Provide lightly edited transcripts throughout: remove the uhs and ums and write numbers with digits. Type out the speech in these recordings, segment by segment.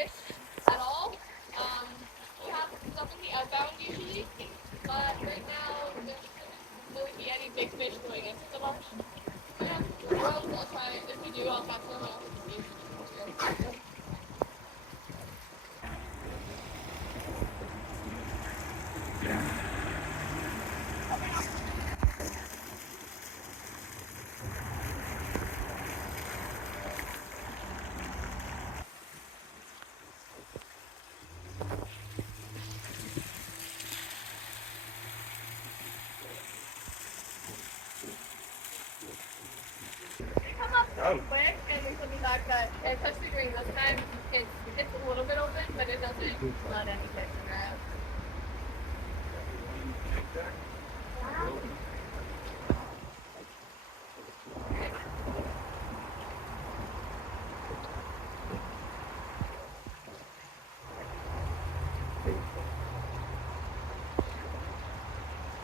fish at all. We have some in the outbound usually, but right now there shouldn't really be any big fish going into the marsh. Yeah, I'll try it. If we do, I'll catch them off the beach. Come up really quick, and there's something back that, especially during this time, it's a little bit open, but it doesn't let any fish grab.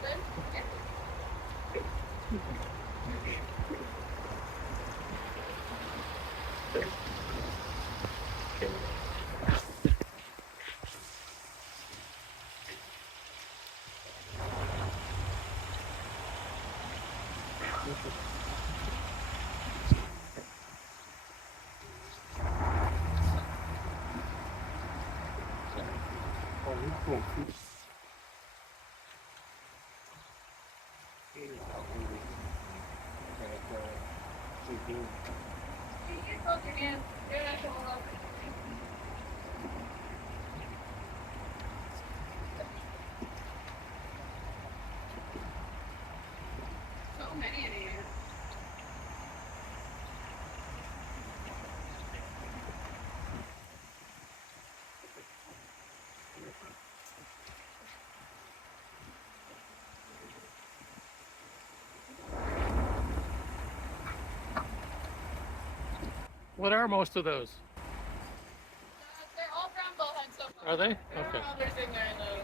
Good? Yeah. You both your hands. You're not going to so many in here. What are most of those? They're all brown bullheads so far. Are they? There Okay. are others in there though.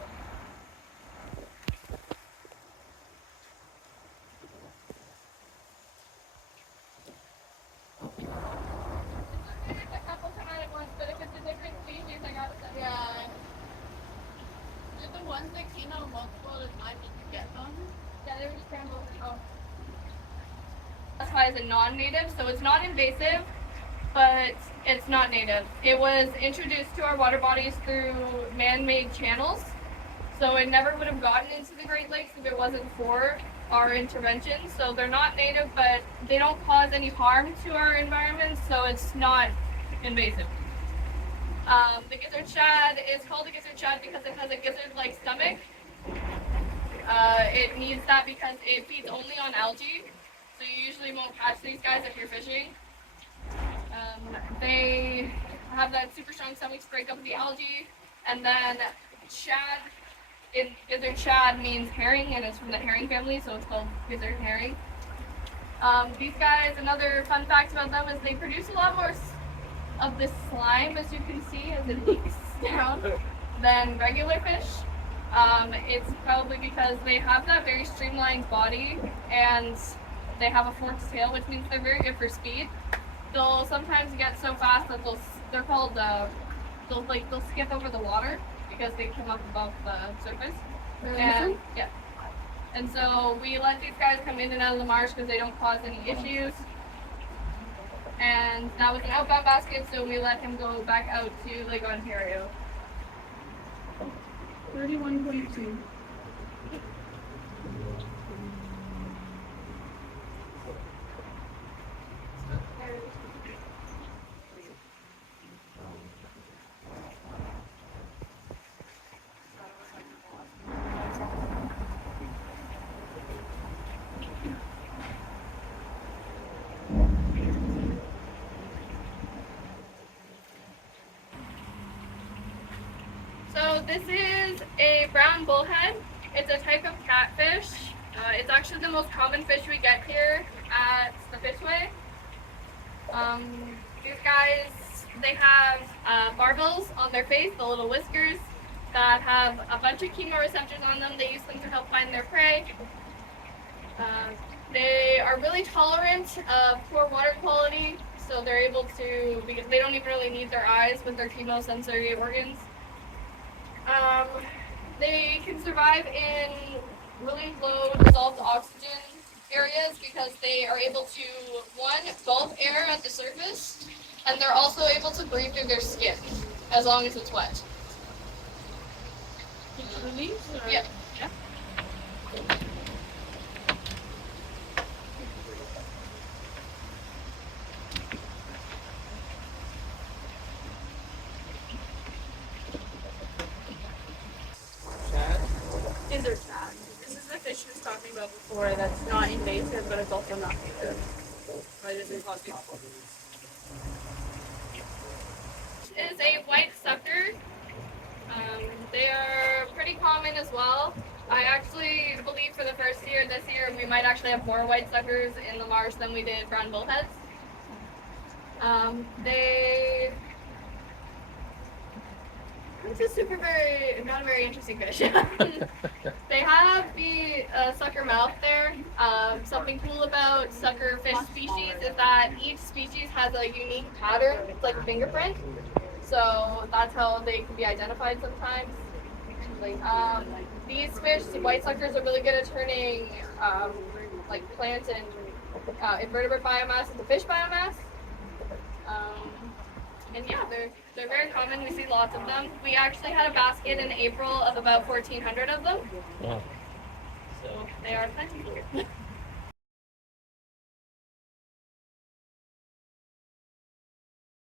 A couple come out at once, but if it's a different species, I got it. Yeah. They're the ones that came out multiple at a time. Did you get them? Yeah, they were just brown bullheads. Oh. Classified as a non-native, so it's not invasive, but it's not native. It was introduced to our water bodies through man-made channels, so it never would have gotten into the Great Lakes if it wasn't for our intervention. So they're not native, but they don't cause any harm to our environment, so it's not invasive. The gizzard shad is called a gizzard shad because it has a gizzard-like stomach. It needs that because it feeds only on algae, so you usually won't catch these guys if you're fishing. They have that super strong stomach to break up the algae, and then shad in gizzard shad means herring, and it's from the herring family, so it's called gizzard herring. These guys, another fun fact about them is they produce a lot more of this slime, as you can see, as it leaks down, than regular fish. It's probably because they have that very streamlined body, and they have a forked tail, which means they're very good for speed. They'll sometimes get so fast that they're called they'll skip over the water because they come up above the surface. And yeah. And so we let these guys come in and out of the marsh because they don't cause any issues. And that was an outbound basket, so we let him go back out to Lake Ontario. 31.2. So this is a brown bullhead. It's a type of catfish. It's actually the most common fish we get here at the Fishway. These guys, they have barbels on their face, the little whiskers, that have a bunch of chemoreceptors on them. They use them to help find their prey. They are really tolerant of poor water quality, So they're able to, because they don't even really need their eyes with their chemosensory organs. They can survive in really low dissolved oxygen areas because they are able to, one, gulp air at the surface, and they're also able to breathe through their skin as long as it's wet. Yeah. Yeah. Is there shad? This is the fish she was talking about before that's not invasive, but it's also not native. Why does it called beautiful? Is a white sucker. They are pretty common as well. I actually believe for the first year, this year, we might actually have more white suckers in the marsh than we did brown bullheads. It's not a very interesting fish. They have the sucker mouth there. Something cool about sucker fish species is that each species has a unique pattern. It's like a fingerprint. So that's how they can be identified sometimes. These fish, the white suckers, are really good at turning like plant and invertebrate biomass into fish biomass. And yeah, they're very common. We see lots of them. We actually had a basket in April of about 1,400 of them. Wow. So they are plentiful.